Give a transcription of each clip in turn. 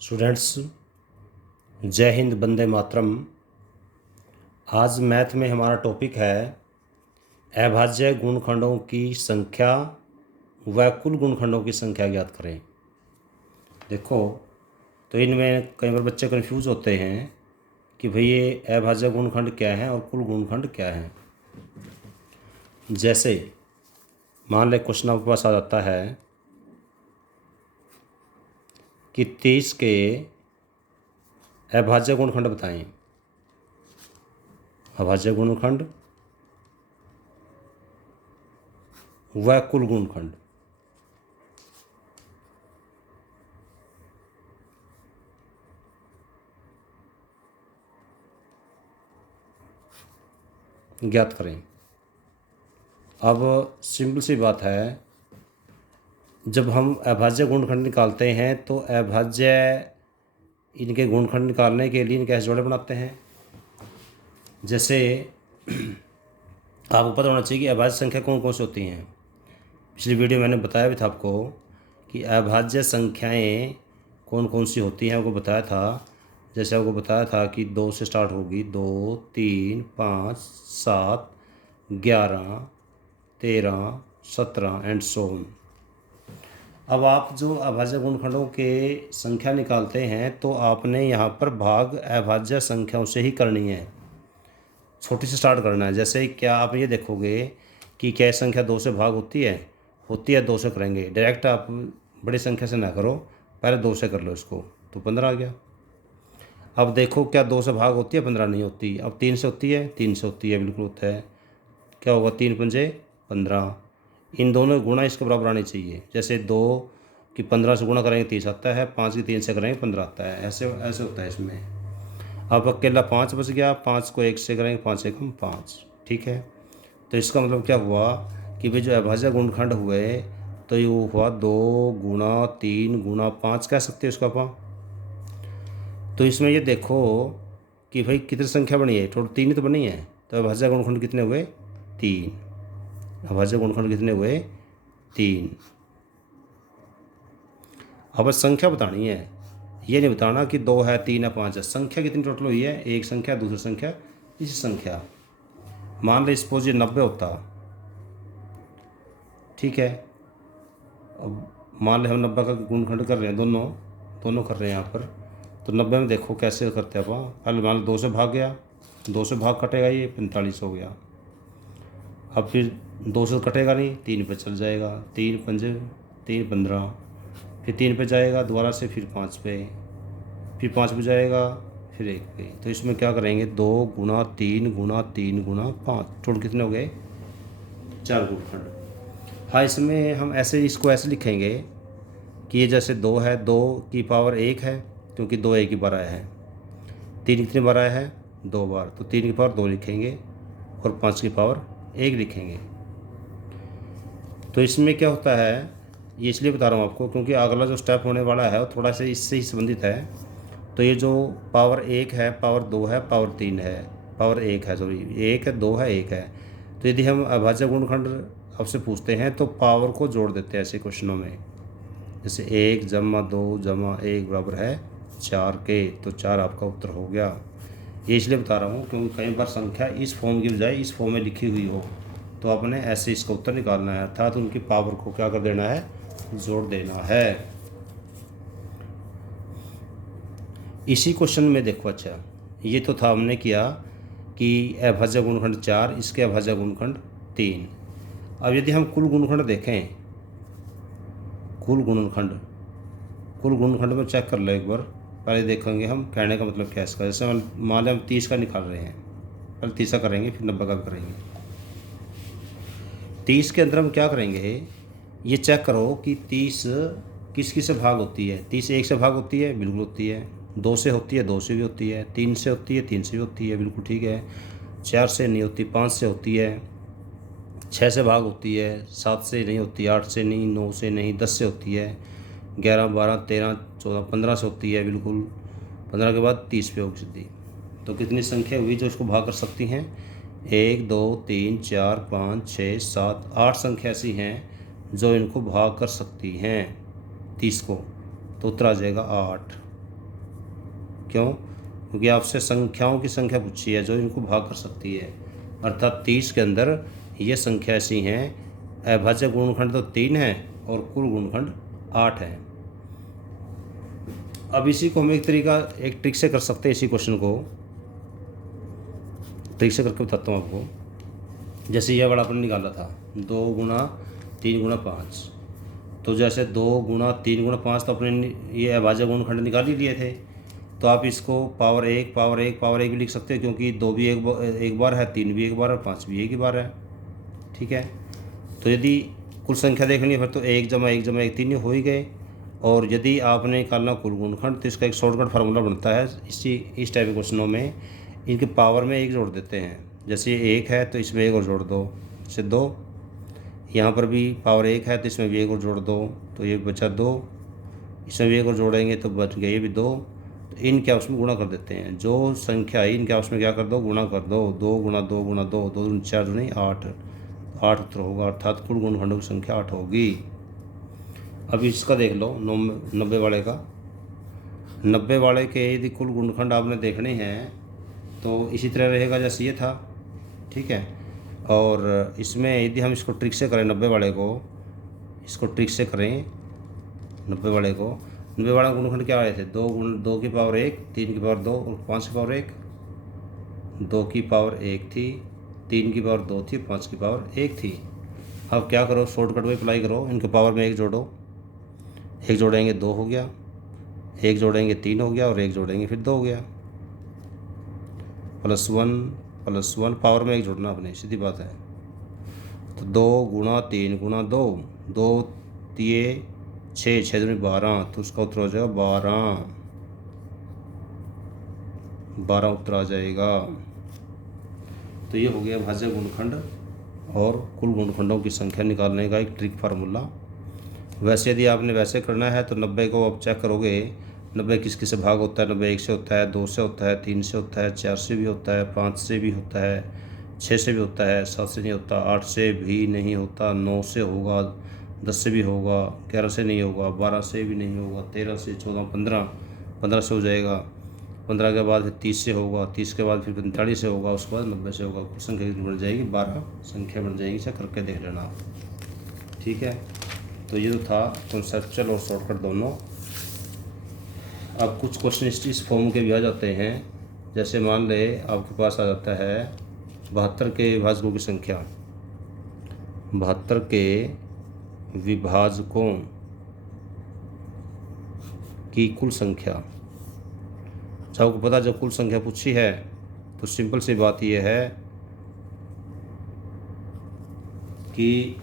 Students, जय हिंद, वंदे मातरम। आज math में हमारा टॉपिक है अभाज्य गुणनखंडों की संख्या व कुल गुणनखंडों की संख्या ज्ञात करें। देखो, तो इनमें कई बार बच्चे कंफ्यूज होते हैं कि भाई ये अभाज्य गुणनखंड क्या है और कुल गुणनखंड क्या है। जैसे मान ले क्वेश्चन आपके पास आ जाता है कि 30 के अभाज्य गुणनखंड बताएं। अभाज्य गुणनखंड व कुल गुणनखंड। ज्ञात करें। अब सिंपल सी बात है, जब हम अभाज्य गुणनखंड निकालते हैं तो अभाज्य इनके गुणनखंड निकालने के लिए इनके ऐसे जोड़े बनाते हैं। जैसे आपको पता होना चाहिए कि अभाज्य संख्या कौन कौन सी होती हैं। पिछली वीडियो मैंने बताया भी था आपको कि अभाज्य संख्याएं कौन कौन सी होती हैं, आपको बताया था। जैसे आपको बताया था कि 2 से स्टार्ट होगी, 2, 3, 5, 7, 11, 13, 17 एंड सो ऑन। अब आप जो अभाज्य गुणनखंडों के संख्या निकालते हैं तो आपने यहाँ पर भाग अभाज्य संख्याओं से ही करनी है, छोटी से स्टार्ट करना है। जैसे क्या आप ये देखोगे कि क्या संख्या 2 से भाग होती है 2 से करेंगे। डायरेक्ट आप बड़ी संख्या से ना करो, पहले 2 से कर लो इसको, तो 15 आ गया। अब देखो क्या 2 से भाग होती है 15 नहीं होती। अब 3 से होती है, 3 से होती है, बिल्कुल होता है। क्या होगा, 3 पंजे 15। इन दोनों गुणा इसके बराबर आनी चाहिए। जैसे 2 की 15 से गुणा करेंगे 30 आता है, 5 की 3 से करेंगे 15 आता है। ऐसे ऐसे होता है इसमें। अब अकेला 5 बच गया, 5 को 1 से करेंगे 5 एकम 5, ठीक है। तो इसका मतलब क्या हुआ कि भाई जो अभाज्य गुणनखंड हुए तो ये हुआ 2 गुणा 3 गुणा 5 कह सकते हैं इसको आप। तो इसमें ये देखो कि भाई कितनी संख्या बनी है, टोटल 3 ही तो बनी है। तो अभाज्य गुणनखंड कितने हुए, 3। अभाज्य गुणनखंड कितने हुए, 3। अब संख्या बतानी है, ये नहीं बताना कि 2 है 3 है 5 है। संख्या कितनी टोटल हुई है, एक संख्या दूसरी संख्या तीसरी संख्या। मान ले सपोज ये 90 होता, ठीक है। अब मान ले हम 90 का गुणनखंड कर रहे हैं, दोनों कर रहे हैं यहाँ पर। तो 90 में देखो कैसे करते हैं आप। पहले मान लो 2 से भाग गया, 2 से भाग कटेगा, ये 45 हो गया। अब फिर 2 से कटेगा नहीं, 3 पे चल जाएगा, 3 पंजे 3 15, फिर 3 पे जाएगा दोबारा से, फिर 5 पे, फिर 5 पे जाएगा, फिर 1 पे। तो इसमें क्या करेंगे, 2 गुणा 3 गुणा 3 गुणा 5, टोटल कितने हो गए, 4 गुणनखंड। हाँ, इसमें हम ऐसे इसको ऐसे लिखेंगे कि ये जैसे 2 है, 2 की पावर 1 है, क्योंकि 2 एक ही बार आया है। 3 कितनी बार आया है, 2 बार, तो 3 की पावर 2 लिखेंगे और 5 की पावर 1 लिखेंगे। तो इसमें क्या होता है, ये इसलिए बता रहा हूँ आपको क्योंकि अगला जो स्टेप होने वाला है वो थोड़ा सा इससे ही संबंधित है। तो ये जो पावर 1 है, पावर 2 है, पावर 3 है, पावर 1 है, सॉरी 1 है, 2 है, 1 है। तो यदि हम अभाज्य गुणनखंड आपसे पूछते हैं तो पावर को जोड़ देते हैं ऐसे क्वेश्चनों में। जैसे 1 जमा 2 जमा 1 बराबर है 4 के, तो 4 आपका उत्तर हो गया। ये इसलिए बता रहा हूँ क्योंकि कई बार संख्या इस फॉर्म की बजाय इस फॉर्म में लिखी हुई हो, तो आपने ऐसे इसका उत्तर निकालना है, अर्थात उनकी पावर को क्या कर देना है, जोड़ देना है। इसी क्वेश्चन में देखो, अच्छा ये तो था हमने किया कि अभाज्य गुणनखंड 4, इसके अभाज्य गुणनखंड 3। अब यदि हम कुल गुणनखंड देखें, कुल गुणनखंड में चेक कर लो एक बार, पहले देखेंगे हम कहने का मतलब क्या है इसका। जैसे मान लें हम 30 का निकाल रहे हैं, पहले 30 का करेंगे फिर 90 का भी करेंगे। 30 के अंदर हम क्या करेंगे, ये चेक करो कि 30 किस किस से भाग होती है। 30 1 से भाग होती है, बिल्कुल होती है। 2 से होती है, 2 से भी होती है। 3 से होती है, 3 से भी होती है, बिल्कुल ठीक है। 4 से नहीं होती, 5 से होती है। 6 से भाग होती है, 7 से नहीं होती, 8 से नहीं, 9 से नहीं, 10 से होती है। 11 12 13 14 15 से होती है, बिल्कुल। 15 के बाद 30 पे होगी सीधी। तो कितनी संख्या हुई जो इसको भाग कर सकती हैं, 1 2 3 4 5 6 7 8 संख्या ऐसी हैं जो इनको भाग कर सकती हैं 30 को। तो उत्तर आ जाएगा 8। क्यों? क्योंकि आपसे संख्याओं की संख्या पूछी है जो इनको भाग कर सकती है, अर्थात 30 के अंदर ये संख्या ऐसी हैं, अभाज्य गुणनखंड तो 3 है और कुल गुणनखंड 8 है। अब इसी को हम एक ट्रिक से कर सकते हैं। इसी क्वेश्चन को ट्रिक से करके बताता हूँ आपको। जैसे यह वाला आपने निकाला था 2 गुणा 3 गुणा 5, तो जैसे 2 गुणा 3 गुणा 5 तो अपने ये अभाज्य गुणनखंड निकाल ही लिए थे, तो आप इसको पावर 1 भी लिख सकते हो, क्योंकि 2 भी एक बार है, 3 भी एक बार है, 5 भी एक ही बार है। ठीक है, तो यदि कुल संख्या देखनी है फिर तो 1 जमा 1 जमा 1 3 हो ही गए। और यदि आपने निकालना कुल गुणनखंड तो इसका एक शॉर्टकट फार्मूला बनता है। इस टाइप के क्वेश्चनों में इनके पावर में 1 जोड़ देते हैं। जैसे ये 1 है तो इसमें 1 और जोड़ दो, इससे 2। यहाँ पर भी पावर 1 है तो इसमें भी 1 और जोड़ दो, तो ये बचा 2। इसमें भी 1 और जोड़ेंगे तो बच गए ये भी 2। तो इनके आपस में गुणा कर देते हैं। जो संख्या है इनके आपस में क्या कर दो, गुणा कर दो। 2 गुणा 2 गुणा 2, 2 दूनी 4 दूनी 8, 8 उत्तर होगा, अर्थात कुल गुणनखंडों की संख्या 8 होगी। अब इसका देख लो 90 वाले का। 90 वाले के यदि कुल गुणनखंड आपने देखने हैं तो इसी तरह रहेगा जैसे ये था। ठीक है, और इसमें यदि हम इसको ट्रिक से करें 90 वाले को, इसको ट्रिक से करें 90 वाले को, 90 वाले गुणनखंड क्या आए थे, 2 की पावर 1, 3 की पावर 2 और 5 की पावर 1। 2 की पावर 1 थी, 3 की पावर 2 थी, 5 की पावर 1 थी। अब क्या करो, शॉर्टकट में अप्लाई करो, इनके पावर में 1 जोड़ो। 1 जोड़ेंगे 2 हो गया, 1 जोड़ेंगे 3 हो गया और 1 जोड़ेंगे फिर 2 हो गया। +1 पावर में 1 जोड़ना अपने, सीधी बात है। तो 2 गुणा 3 गुणा 2, 2 दिए 6, 6 दूनी 12, तो उसका उत्तर हो जाएगा 12 उत्तर आ जाएगा। तो ये हो गया भाज्य गुणनखंड और कुल गुणनखंडों की संख्या निकालने का एक ट्रिक फार्मूला। वैसे यदि आपने वैसे करना है तो 90 को आप चेक करोगे, 90 किस किस से भाग होता है। 90 1 से होता है, 2 से होता है, 3 से होता है, 4 से भी होता है, 5 से भी होता है, 6 से भी होता है, 7 से नहीं होता, 8 से भी नहीं होता, 9 से होगा, 10 से भी होगा, 11 से नहीं होगा, 12 से भी नहीं होगा, 13 से, 14, 15 से हो जाएगा, 15 के बाद फिर 30 से होगा, 30 के बाद फिर 45 से होगा, उसके बाद 90 से होगा। कुल संख्या कितनी बन जाएगी, 12 संख्या बन जाएगी। इसे करके देख लेना आप। ठीक है, तो ये तो था कंसेप्चुअल और शॉर्टकट दोनों। अब कुछ क्वेश्चन इस फॉर्म के भी आ जाते हैं। जैसे मान ले आपके पास आ जाता है 72 के विभाजकों की संख्या, 72 के विभाजकों की कुल संख्या। आपको पता, जब कुल संख्या पूछी है तो सिंपल सी बात यह है कि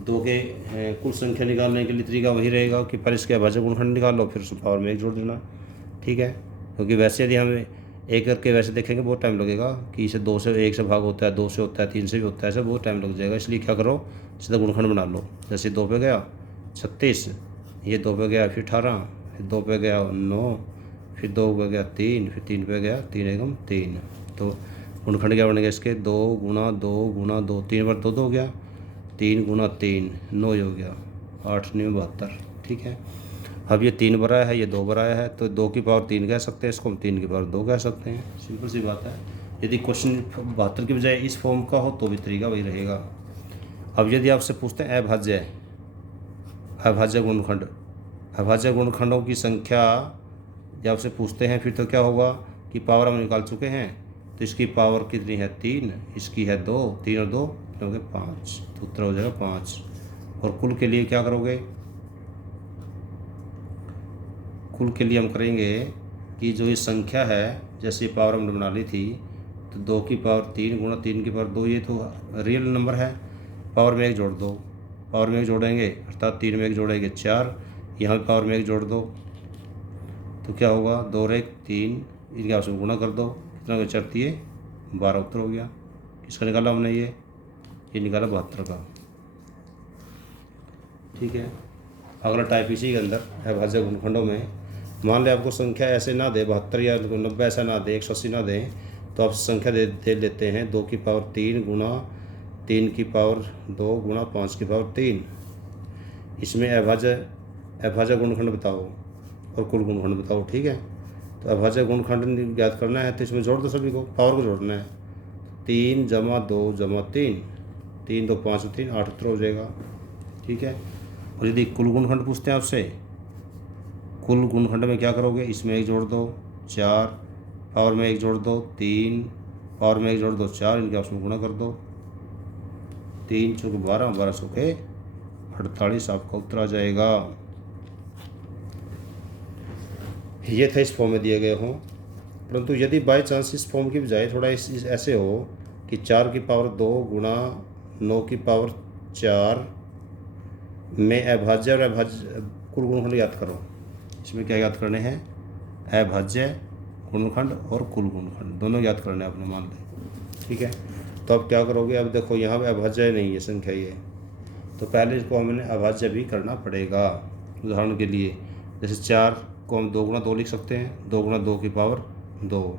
2 के कुल संख्या निकालने के लिए तरीका वही रहेगा कि पहले इसके अभाज्य गुणनखंड निकाल लो, फिर उसमें पावर में 1 जोड़ देना। ठीक है, क्योंकि वैसे यदि हम एक करके वैसे देखेंगे बहुत टाइम लगेगा कि इसे 2 से 1 से भाग होता है, 2 से होता है, 3 से भी होता है, ऐसा बहुत टाइम लग जाएगा। इसलिए क्या करो, सीधा गुणनखंड बना लो। जैसे 2 पे गया 36, ये 2 पे गया फिर 18, फिर 2 पे गया 9, फिर 2 पे गया 3, फिर 3 पे गया 3 एकम 3। तो गुणनखंड क्या बनेगा इसके, 2 गुणा 2 गुणा 2, 3 बार 2 हो गया, 3 गुणा 3 9 हो गया, 8 9 72। ठीक है, अब ये 3 बराया है, ये 2 बराया है, तो 2 की पावर 3 कह सकते हैं, इसको हम 3 की पावर 2 कह सकते हैं। सिंपल सी बात है। यदि क्वेश्चन 72 की बजाय इस फॉर्म का हो तो भी तरीका वही रहेगा। अब यदि आपसे पूछते हैं अभाज्य गुणनखंड, अभाज्य गुणनखंडों की संख्या जब आपसे पूछते हैं फिर तो क्या होगा कि पावर हम निकाल चुके हैं, तो इसकी पावर कितनी है 3, इसकी है 2, 3 और 2 हो गए 5, तो उत्तर हो जाएगा 5। और कुल के लिए क्या करोगे, कुल के लिए हम करेंगे कि जो ये संख्या है, जैसे पावर हमने बना ली थी, तो 2 की पावर 3 गुणा 3 की पावर 2, ये तो रियल नंबर है, पावर में 1 जोड़ दो। पावर में 1 जोड़ेंगे अर्थात 3 में 1 जोड़ेंगे 4, यहाँ पावर में 1 जोड़ दो तो क्या होगा, 2 और 1 3, इनके आपस में गुणा कर दो, कितना 4 12 उत्तर हो गया। किसका निकाला हमने, ये निकाला 72 का। ठीक है, अगला टाइप इसी के अंदर है अभाज्य गुणनखंडों में। मान लें आपको संख्या ऐसे ना दे, 72 या 90 ऐसा ना दे, 180 ना दें, तो आप संख्या दे लेते हैं 2 की पावर 3 गुणा 3 की पावर 2 गुणा 5 की पावर 3। इसमें अभाज्य गुणनखंड बताओ और कुल गुणनखंड बताओ। ठीक है, तो अभाज्य गुणनखंड ज्ञात करना है तो इसमें जोड़ दो सभी को, पावर को जोड़ना है। 3 जमा 2 जमा 3, 3 2 5 3 8 उत्तर हो जाएगा। ठीक है। और यदि कुल गुणनखंड पूछते हैं आपसे, कुल गुणनखंड में क्या करोगे, इसमें एक जोड़ दो 4, पावर में एक जोड़ दो 3, पावर में एक जोड़ दो 4, इनके आपस में गुणा कर दो। 3 चौके 12, 12 चौके 48 आपका उत्तर आ जाएगा। ये था इस फॉर्म में दिए गए हों। परंतु यदि बाई चांस इस फॉर्म की बजाय थोड़ा इस ऐसे हो कि 4 की पावर 2 गुणा 9 की पावर 4 में अभाज्य और अभाज्य कुल गुणनखंड याद करो। इसमें क्या याद करने हैं, अभाज्य गुणनखंड और कुल गुणनखंड दोनों याद करने हैं आपने, मान लें। ठीक है। तो अब क्या करोगे, अब देखो यहाँ पे अभाज्य नहीं है संख्या ये, तो पहले इसको हमें अभाज्य भी करना पड़ेगा। उदाहरण के लिए जैसे 4 को हम 2 गुणा 2 लिख सकते हैं, 2 गुणा 2 की पावर 2।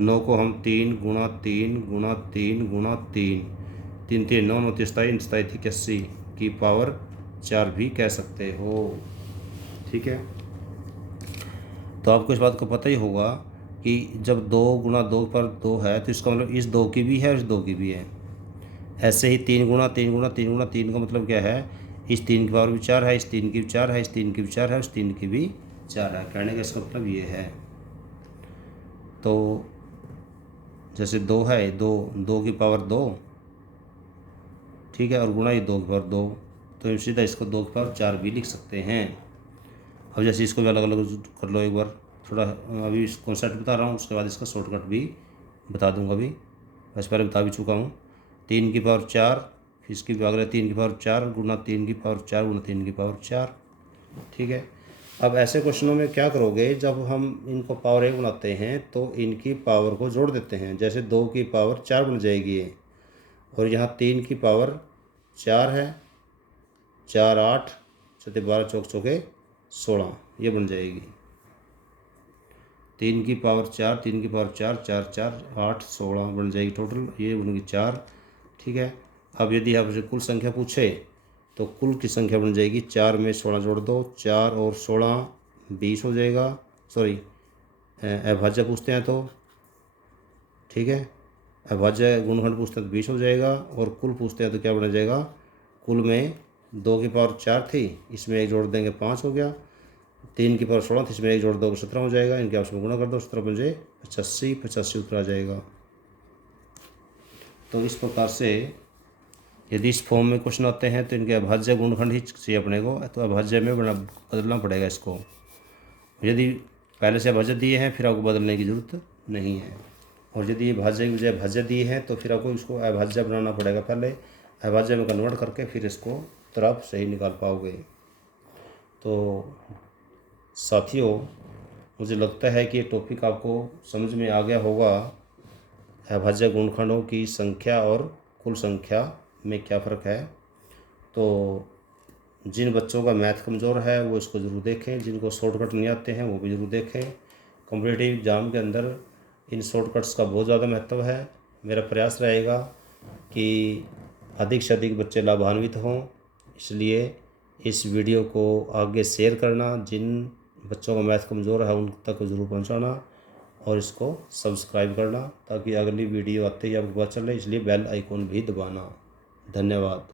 9 को हम 3 गुणा 3 गुणा 3 गुणा 3, 3 3 9 9 27 27 81 की पावर 4 भी कह सकते हो। ठीक है। तो आपको इस बात को पता ही होगा कि जब 2 गुणा 2 पर 2 है तो इसका मतलब इस 2 की भी है और इस 2 की भी है। ऐसे ही 3 गुणा 3 गुणा 3 गुणा 3 का मतलब क्या है, इस 3 की पावर भी 4 है, इस 3 की भी 4 है, इस 3 की भी 4 है, इस 3 की भी 4 है। कहने का इसका मतलब ये है। तो जैसे 2 है, 2 की पावर 2, ठीक है, और गुणा ये 2 की पावर 2, तो सीधा इसको 2 की पावर 4 भी लिख सकते हैं। अब जैसे इसको भी अलग अलग कर लो एक बार, थोड़ा अभी इस कॉन्सेप्ट बता रहा हूँ, उसके बाद इसका शॉर्टकट भी बता दूंगा। अभी वैसे पहले बता भी चुका हूँ। 3 की पावर 4, फिर इसकी अगले 3 की पावर 4 गुणा 3 की पावर 4 गुणा 3 की पावर 4। ठीक है। अब ऐसे क्वेश्चनों में क्या करोगे, जब हम इनको पावर 1 बनाते हैं तो इनकी पावर को जोड़ देते हैं। जैसे 2 की पावर 4 बन जाएगी ये, और यहाँ 3 की पावर 4 है, 4 8 चौथे 12 चौक चौके 16, ये बन जाएगी। 3 की पावर 4, 3 की पावर 4, 4 4 8 16 बन जाएगी टोटल, ये बनेगी 4। ठीक है। अब यदि आपसे कुल संख्या पूछे तो कुल की संख्या बन जाएगी 4 में 16 जोड़ दो, 4 और 16 20 हो जाएगा। सॉरी, अभाज्य पूछते हैं तो, ठीक है, अभाज्य गुणनखंड पूछते हैं तो 20 हो जाएगा, और कुल पूछते हैं तो क्या बन जाएगा, कुल में 2 की पावर 4 थी, इसमें एक जोड़ देंगे 5 हो गया। 3 की पावर 16 थी, इसमें एक जोड़ दोगे 17 हो जाएगा। इनके आपस में गुणा कर दो, 17 बन जाए 85, 85 उत्तर आ जाएगा। तो इस प्रकार से यदि इस फॉर्म में क्वेश्चन आते हैं तो इनके अभाज्य गुणनखंड ही चाहिए अपने को, तो अभाज्य में बदलना पड़ेगा इसको। यदि पहले से अभाज्य दिए हैं फिर आपको बदलने की ज़रूरत नहीं है, और यदि भाज्य की बजाय भाज्य दिए हैं तो फिर आपको इसको अभाज्य बनाना पड़ेगा। पहले अभाज्य में कन्वर्ट करके फिर इसको उत्तर आप सही निकाल पाओगे। तो साथियों, मुझे लगता है कि ये टॉपिक आपको समझ में आ गया होगा। अभाज्य गुणनखंडों की संख्या और कुल संख्या में क्या फ़र्क है। तो जिन बच्चों का मैथ कमज़ोर है वो इसको ज़रूर देखें, जिनको शॉर्टकट नहीं आते हैं वो भी ज़रूर देखें। कॉम्पिटिटिव एग्ज़ाम के अंदर इन शॉर्टकट्स का बहुत ज़्यादा महत्व है। मेरा प्रयास रहेगा कि अधिक से अधिक बच्चे लाभान्वित हों, इसलिए इस वीडियो को आगे शेयर करना, जिन बच्चों का मैथ कमज़ोर है उन तक ज़रूर पहुंचाना, और इसको सब्सक्राइब करना ताकि अगली वीडियो आते ही आपको पता चले, इसलिए बेल आइकॉन भी दबाना। धन्यवाद।